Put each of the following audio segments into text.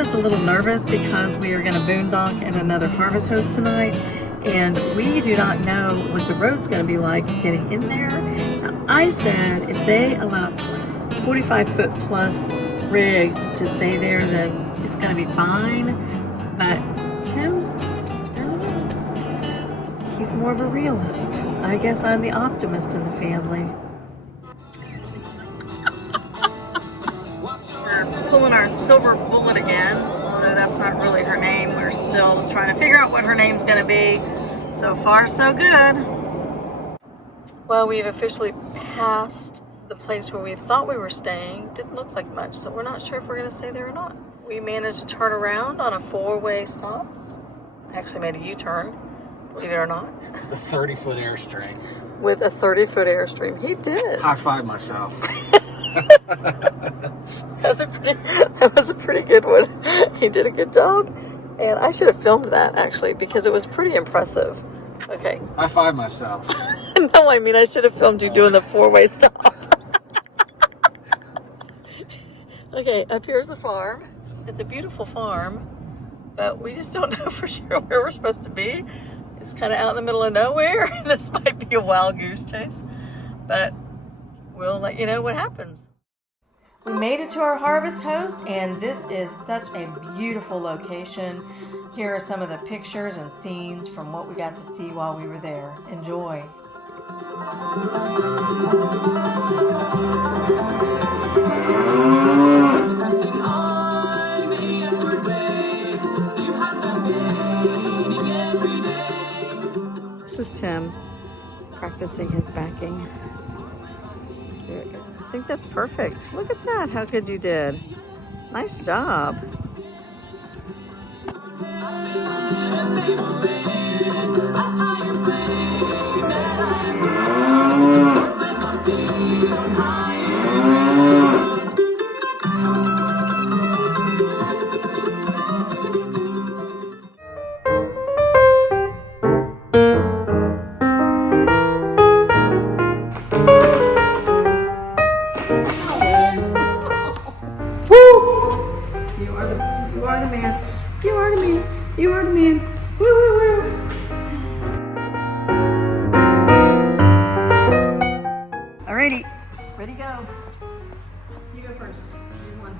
Tim is a little nervous because we are going to boondock in another harvest host tonight, and we do not know what the road's going to be like getting in there. Now, I said if they allow 45-foot plus rigs to stay there, then it's going to be fine. But Tim's, I don't know. He's more of a realist. I guess I'm the optimist in the family. We're pulling our silver bullet again, although that's not really her name. We're still trying to figure out what her name's going to be. So far, so good. Well, we've officially passed the place where we thought we were staying. Didn't look like much, so we're not sure if we're going to stay there or not. We managed to turn around on a 4-way stop. Actually made a U-turn, believe it or not. The 30-foot Airstream. With a 30-foot Airstream. He did. High five myself. That was a pretty good one. He did a good job. And I should have filmed that, actually, because it was pretty impressive. Okay. High five myself. No, I mean, I should have filmed you doing the 4-way stop. Okay, up here's the farm. It's a beautiful farm, but we just don't know for sure where we're supposed to be. It's kind of out in the middle of nowhere. This might be a wild goose chase, but we'll let you know what happens. We made it to our harvest host, and this is such a beautiful location. Here are some of the pictures and scenes from what we got to see while we were there. Enjoy. This is Tim practicing his backing. There we go. I think that's perfect. Look at that, how good you did. Nice job. You are the man. You are the man. You are the man. Woo, woo, woo. Alrighty. Ready, go. You go first. You won.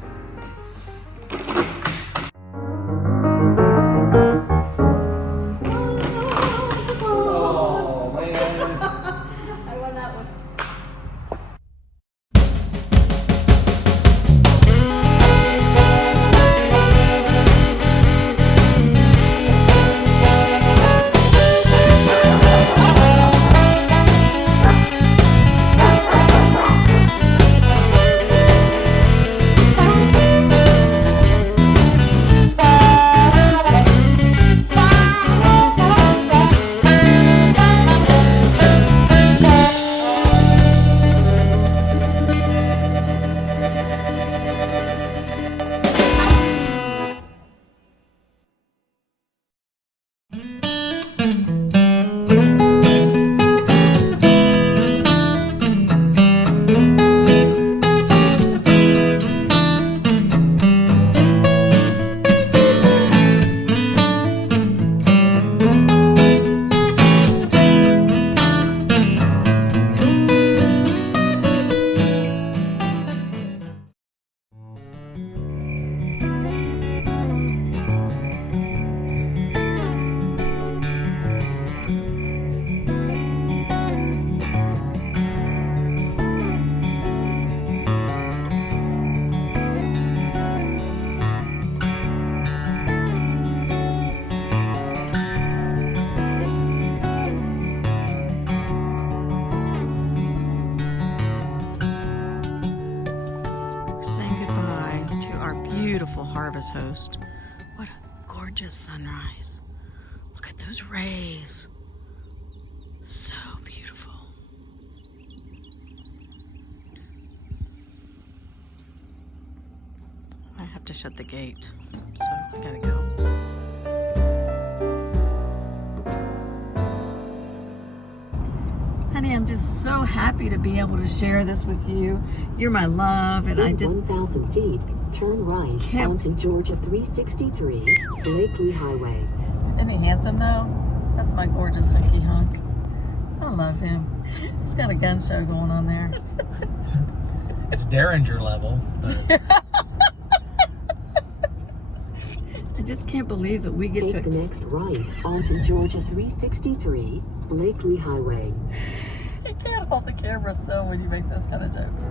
Oh, man. I won that one. Beautiful harvest host. What a gorgeous sunrise. Look at those rays. So beautiful. I have to shut the gate, so I gotta go. Honey, I'm just so happy to be able to share this with you. You're my love, and I just... 1,000 feet. Turn right Can't- onto Georgia 363, Blakely Highway. Isn't he handsome though? That's my gorgeous hunky hunk. I love him. He's got a gun show going on there. It's Derringer level, but I just can't believe that we get Take to the next right onto Georgia 363, Blakely Highway. I can't hold the camera still when you make those kind of jokes.